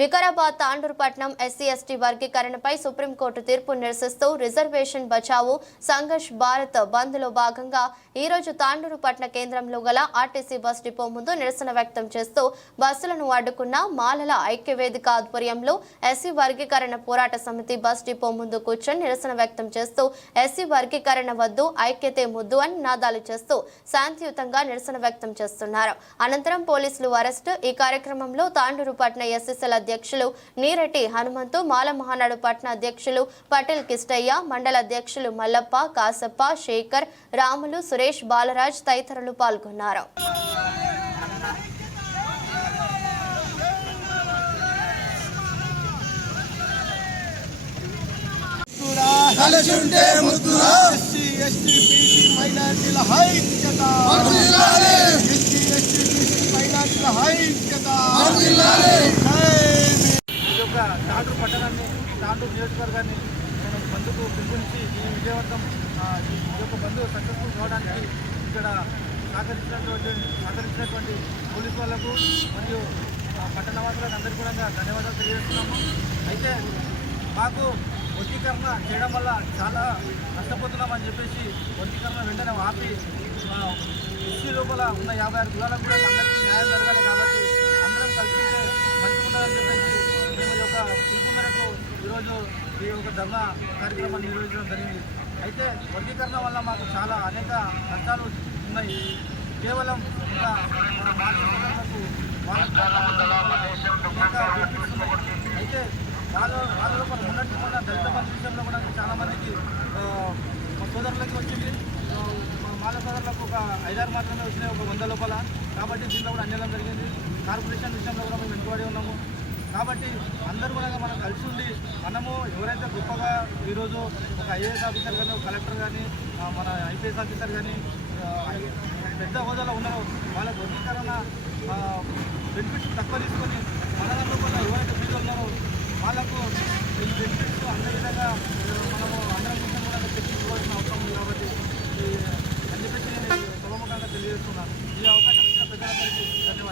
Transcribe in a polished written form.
Vikarabad తాండూరుపట్నం SC ST వర్గీకరణపై supreme court తీర్పు నిరసిస్తూ reservation Bachao Sangharsh Bharat బంద్లో భాగంగా ఈ రోజు తాండూరుపట్న కేంద్రంలో గల ఆర్టీసీ బస్ డిపో ముందు నిరసన వ్యక్తం చేస్తూ బస్సులను అడ్డుకున్న మాలల ఐక్యవేదిక ఆధ్వర్యంలో ఎస్సీ వర్గీకరణ పోరాట సమితి బస్ డిపో ముందు కూర్చొని నిరసన వ్యక్తం చేస్తూ ఎస్సీ వర్గీకరణ వద్దు ఐక్యతే ముద్దు అని నినాదాలు చేస్తూ శాంతియుతంగా నిరసన వ్యక్తం చేస్తున్నారు. అనంతరం పోలీసులు అరెస్టు. ఈ కార్యక్రమంలో తాండూరుపట్న ఎస్ఎస్ఎల్ అధ్యక్షులు నీరెడ్డి హనుమంతు, మాల మహానాడు పట్న అధ్యక్షులు పటేల్ కిష్టయ్య, మండల అధ్యక్షులు మల్లప్ప, కాసప్ప, శేఖర్, రాములు, సురేష్, బాలరాజ్ తదితరులు పాల్గొన్నారు. తాండూరు పట్టణాన్ని, తాండూరు నియోజకవర్గాన్ని మనం బంధుకు పిలుపునిచ్చి ఈ విజయవంతం ఈ యొక్క బంధు సక్సెస్ఫుల్ కావడానికి ఇక్కడ సహకరించినటువంటి పోలీసు వాళ్లకు మరియు పట్టణవాసులకు అందరికీ కూడా ధన్యవాదాలు తెలియజేస్తున్నాము. అయితే మాకు వర్గీకరణ చేయడం వల్ల చాలా నష్టపోతున్నామని చెప్పేసి వర్గీకరణ వెంటనే ఆపి ఎస్సీ లోపల ఉన్న 56 కులాలకు కూడా అందరికీ న్యాయం జరగాలి కాబట్టి అందరం కలిసి మంచిగుండాలని చెప్పేసి మేము యొక్క పిలుపు మేరకు ఈరోజు ఈ యొక్క ధర్నా కార్యక్రమాన్ని నిర్వహించడం జరిగింది. అయితే వర్గీకరణ వల్ల మాకు చాలా అనేక నష్టాలు ఉన్నాయి. కేవలం ఇంకా మన మాతృలకు అయితే వాళ్ళ లోపల ఉన్నట్టు మన దళిత బంధు విషయంలో కూడా చాలామందికి మా సోదరులకి వచ్చింది. మాల సోదరులకు ఒక 5-6 మాత్రమే వచ్చినాయి, ఒక 100 లోపల. కాబట్టి దీంట్లో కూడా అన్యాయం జరిగింది. కార్పొరేషన్ విషయంలో కూడా మేము వెనుకబడి ఉన్నాము. కాబట్టి అందరూ కూడా మనం కలిసి ఉండి మనము ఎవరైతే గొప్పగా ఈరోజు ఒక ఐఏఎస్ ఆఫీసర్ కానీ, ఒక కలెక్టర్ కానీ, మన ఐపీఎస్ ఆఫీసర్ కానీ పెద్ద హోదాలో ఉన్నారో వాళ్ళ వర్గీకరణ బెనిఫిట్స్ తక్కువ తీసుకొని మన లోపల ఎవరైతే ఫీజు ఉన్నారో వాళ్ళకు ఈ బెనిఫిట్స్ అన్ని విధంగా మనము అందరం